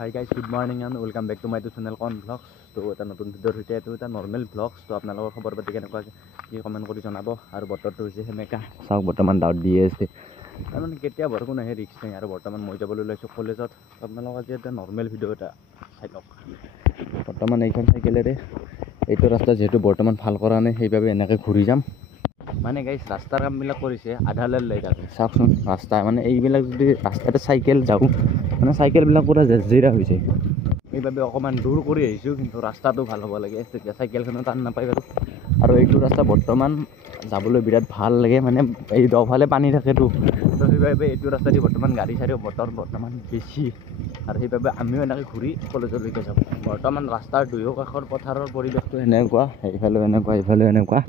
Hi guys, good morning and welcome back to my channel Con Vlogs. তো এটা নতুন video' হৈছে এইটো এটা নৰ্মেল ভ্লগছ তো আপোনালোকৰ খবৰ পাতি কেনেকুৱা কি কমেণ্ট কৰি জনাব আৰু বতৰটো হৈছে সেমেকা চাওক বৰ্তমান ডাউট দিয়ে আছে তাৰমানে কেতিয়া বৰষুণ আহে ৰিক্স নাই আৰু বৰ্তমান মই যাবলৈ ওলাইছোঁ কলেজত আপোনালোক আজি এটা নৰ্মেল ভিডিঅ' এটা চাই লওক বৰ্তমান এইখন চাইকেলেৰে এইটো ৰাস্তা যিহেতু বৰ্তমান ভাল কৰা নাই সেইবাবে এনেকৈ ঘূৰি যাম মানে গাইছ ৰাস্তাৰ কামবিলাক কৰিছে আধালৈ লৈ থাকে চাওকচোন ৰাস্তা মানে এইবিলাক যদি ৰাস্তাতে চাইকেল যাওঁ মানে চাইকেলবিলাক পুৰা জেজেৰা হৈছে এইভাবে অকমান দূৰ কৰি আহিছোঁ কিন্তু ৰাস্তাটো ভাল হ'ব লাগে তেতিয়া চাইকেলখনো টান নাপায় বাৰু আৰু এইটো ৰাস্তা বৰ্তমান যাবলৈ বিৰাট ভাল লাগে মানে এই দফালে পানী থাকেতো তো সেইবাবে এইটো ৰাস্তা দি বৰ্তমান গাড়ী চাড়ী বৰ্তমান বেছি আৰু সেইবাবে আমিও এনেকৈ ঘূৰি কলেজলৈকে যাওঁ বৰ্তমান ৰাস্তাৰ দুয়ো কাষৰ পথাৰৰ পৰিৱেশটো এনেকুৱা এইফালেও এনেকুৱা এইফালেও এনেকুৱা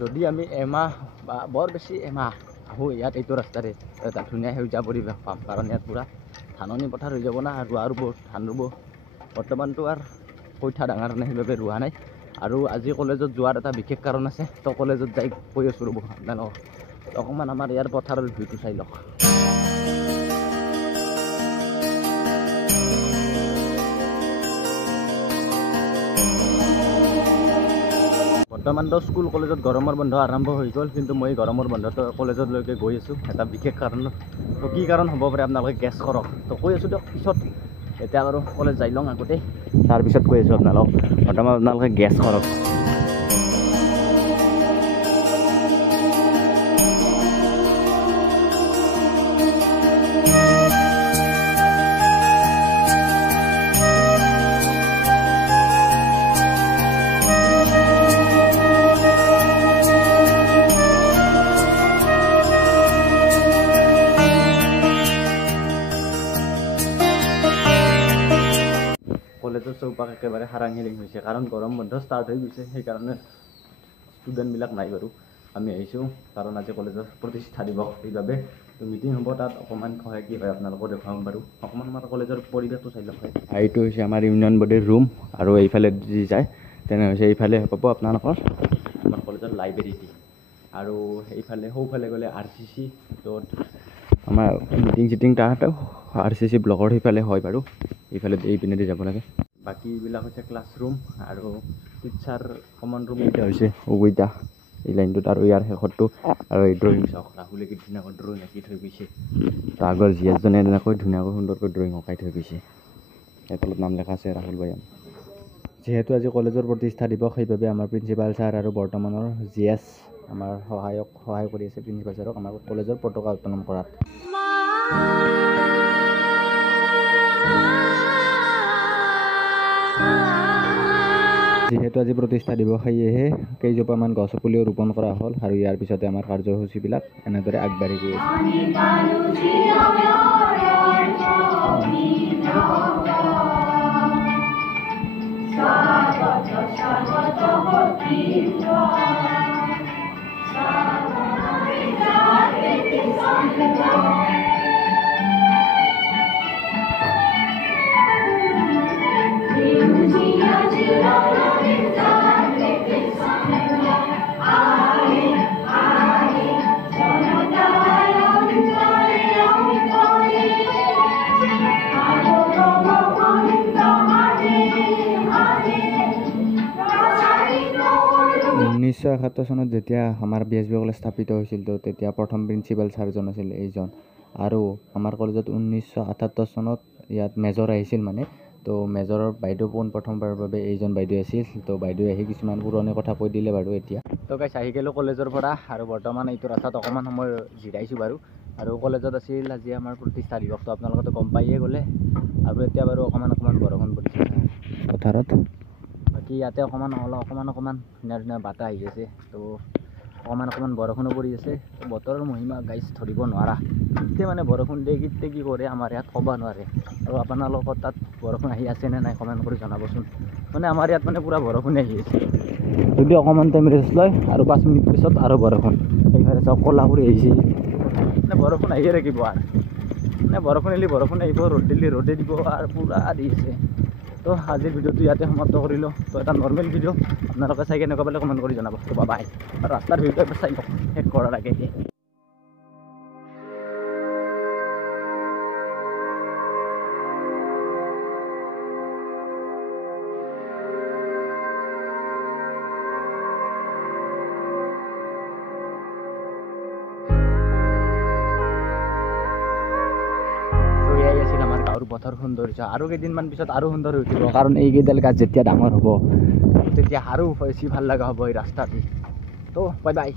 যদি আমি এমাহ বা বৰ বেছি এমাহ আহোঁ ইয়াত এইটো ৰাস্তাৰে এটা ধুনীয়া সেউজীয়া পৰিৱেশ পাম কাৰণ ইয়াত পুৰা ধাননি পথাৰ হৈ যাব না ৰোৱা ৰুব ধান ৰুব বৰ্তমানটো আৰু কঠীয়া ডাঙৰ নাই সেইবাবে ৰোৱা নাই আৰু আজি কলেজত যোৱাৰ এটা বিশেষ কাৰণ আছে তো কলেজত যাই কৈ আছোঁ ৰ'ব আপোনালোকক অকণমান আমাৰ ইয়াৰ পথাৰৰ ভিউটো চাই লওক বৰ্তমানতো স্কুল কলেজত গৰমৰ বন্ধ আৰম্ভ হৈ গ'ল কিন্তু মই গৰমৰ বন্ধটো কলেজলৈকে গৈ আছোঁ এটা বিশেষ কাৰণত তো কি কাৰণ হ'ব পাৰে আপোনালোকে গেছ কৰক তো কৈ আছোঁ দিয়ক পিছত এতিয়া বাৰু কলেজ যাই লওঁ আগতে তাৰপিছত কৈ আছোঁ আপোনালোকক বৰ্তমান আপোনালোকে গেছ কৰক কলেজৰ চৌপাশ একেবাৰে হাৰাং হিৰিং হৈছে কাৰণ গৰম বন্ধ ষ্টাৰ্ট হৈ গৈছে সেইকাৰণে ষ্টুডেণ্টবিলাক নাই বাৰু আমি আহিছোঁ কাৰণ আজি কলেজৰ প্ৰতিষ্ঠা দিৱস সেইবাবে মিটিং হ'ব তাত অকণমান সহায় কি হয় আপোনালোকক দেখুৱাম বাৰু অকণমান আমাৰ কলেজৰ পৰিৱেশটো চাই লওক এইটো হৈছে আমাৰ ইউনিয়ন বডিৰ ৰুম আৰু এইফালে যি যায় তেনে হৈছে এইফালে পাব আপোনালোকৰ আমাৰ কলেজৰ লাইব্ৰেৰীটি আৰু এইফালে সৌফালে গ'লে RCC য'ত আমাৰ মিটিং চিটিং তাহাঁতেও RCC ব্লকৰ সেইফালে হয় বাৰু এইফালে এই পিনেদি যাব লাগে বাকী এইবিলাক হৈছে ক্লাছৰুম আৰু টিচাৰ কমন ৰুম এতিয়া হৈছে অবৈতা এই লাইনটোত আৰু ইয়াৰ শেষতটো আৰু এই ড্ৰয়িং চাওক ৰাহুলে কি ধুনীয়াকৈ ড্ৰয়িং আঁকি থৈ গৈছে তো আগৰ জীয়েছজনে এনেকৈ ধুনীয়াকৈ সুন্দৰকৈ ড্ৰয়িং অঁকাই থৈ গৈছে ইয়াৰ তলত নাম লেখা আছে ৰাহুল বায়াম যিহেতু আজি কলেজৰ প্ৰতিষ্ঠা দিৱস সেইবাবে আমাৰ প্ৰিন্সিপাল ছাৰ আৰু বৰ্তমানৰ জীয়েছ আমাৰ সহায় কৰি আছে প্ৰিন্সিপাল ছাৰক আমাৰ কলেজৰ পতাকা উত্তোলন কৰাত যিহেতু আজি প্ৰতিষ্ঠা দিৱস সেয়েহে কেইজোপামান গছ পুলিও ৰোপণ কৰা হ'ল আৰু ইয়াৰ পিছতে আমাৰ কাৰ্যসূচীবিলাক এনেদৰে আগবাঢ়ি গৈ আছে চনত যেতিয়া আমাৰ BSB কলেজ স্থাপিত হৈছিল তো তেতিয়া প্ৰথম প্ৰিন্সিপাল ছাৰজন আছিল এইজন আৰু আমাৰ কলেজত 1978 চনত ইয়াত মেজৰ আহিছিল মানে তো মেজৰৰ বাইদেউ প্ৰথমবাৰৰ বাবে এইজন বাইদেউ আছিল তো বাইদেউ আহি কিছুমান পুৰণি কথা কৈ দিলে বাৰু এতিয়া তো গাইছ আহি গ'লোঁ কলেজৰ পৰা আৰু বৰ্তমান এইটো ৰাস্তাত অকণমান সময় জিৰাইছোঁ বাৰু আৰু কলেজত আছিল আজি আমাৰ প্ৰতিষ্ঠা দিৱসটো আপোনালোকেতো গম পায়ে গ'লে আৰু এতিয়া বাৰু অকণমান বৰষুণ পৰিছে পথাৰত বাকী ইয়াতে অকণমান ধুনীয়া ধুনীয়া বতাহ আহি আছে তো অকণমান বৰষুণো পৰি আছে বতৰৰ মহিমা গাইছ ধৰিব নোৱাৰা কেতিয়া মানে বৰষুণ দিয়ে কেতিয়া কি কৰে আমাৰ ইয়াত ক'ব নোৱাৰে আৰু আপোনালোকৰ তাত বৰষুণ আহি আছেনে নাই কমেণ্ট কৰি জনাবচোন মানে আমাৰ ইয়াত মানে পুৰা বৰষুণ আহি আছে যদি অকণমান টাইম ৰেষ্ট লয় আৰু 5 মিনিট পিছত আৰু বৰষুণ সেইফালে চাওক ক'লা কৰি আহিছে মানে বৰষুণ আহিয়ে থাকিব আৰু মানে বৰষুণ আহিব ৰ'দ দিলে ৰ'দে দিব আৰু পুৰা দি আছে তো আজিৰ ভিডিঅ'টো ইয়াতে সমাপ্ত কৰিলোঁ তো এটা নৰ্মেল ভিডিঅ' আপোনালোকে চাই কেনেকুৱা পালে কমেণ্ট কৰি জনাব তো বাই আৰু ৰাস্তাৰ ভিডিঅ'টো এবাৰ চাই লওক শেষ কৰাৰ আগে আৰু পথৰ সৌন্দৰ্য আৰু কেইদিনমান পিছত আৰু সুন্দৰ হৈ উঠিব, কাৰণ এইকেইডাল গাছ যেতিয়া ডাঙৰ হ'ব তেতিয়া আৰু বেছি ভাল লগা হ'ব এই ৰাস্তাটো। তো বাই বাই।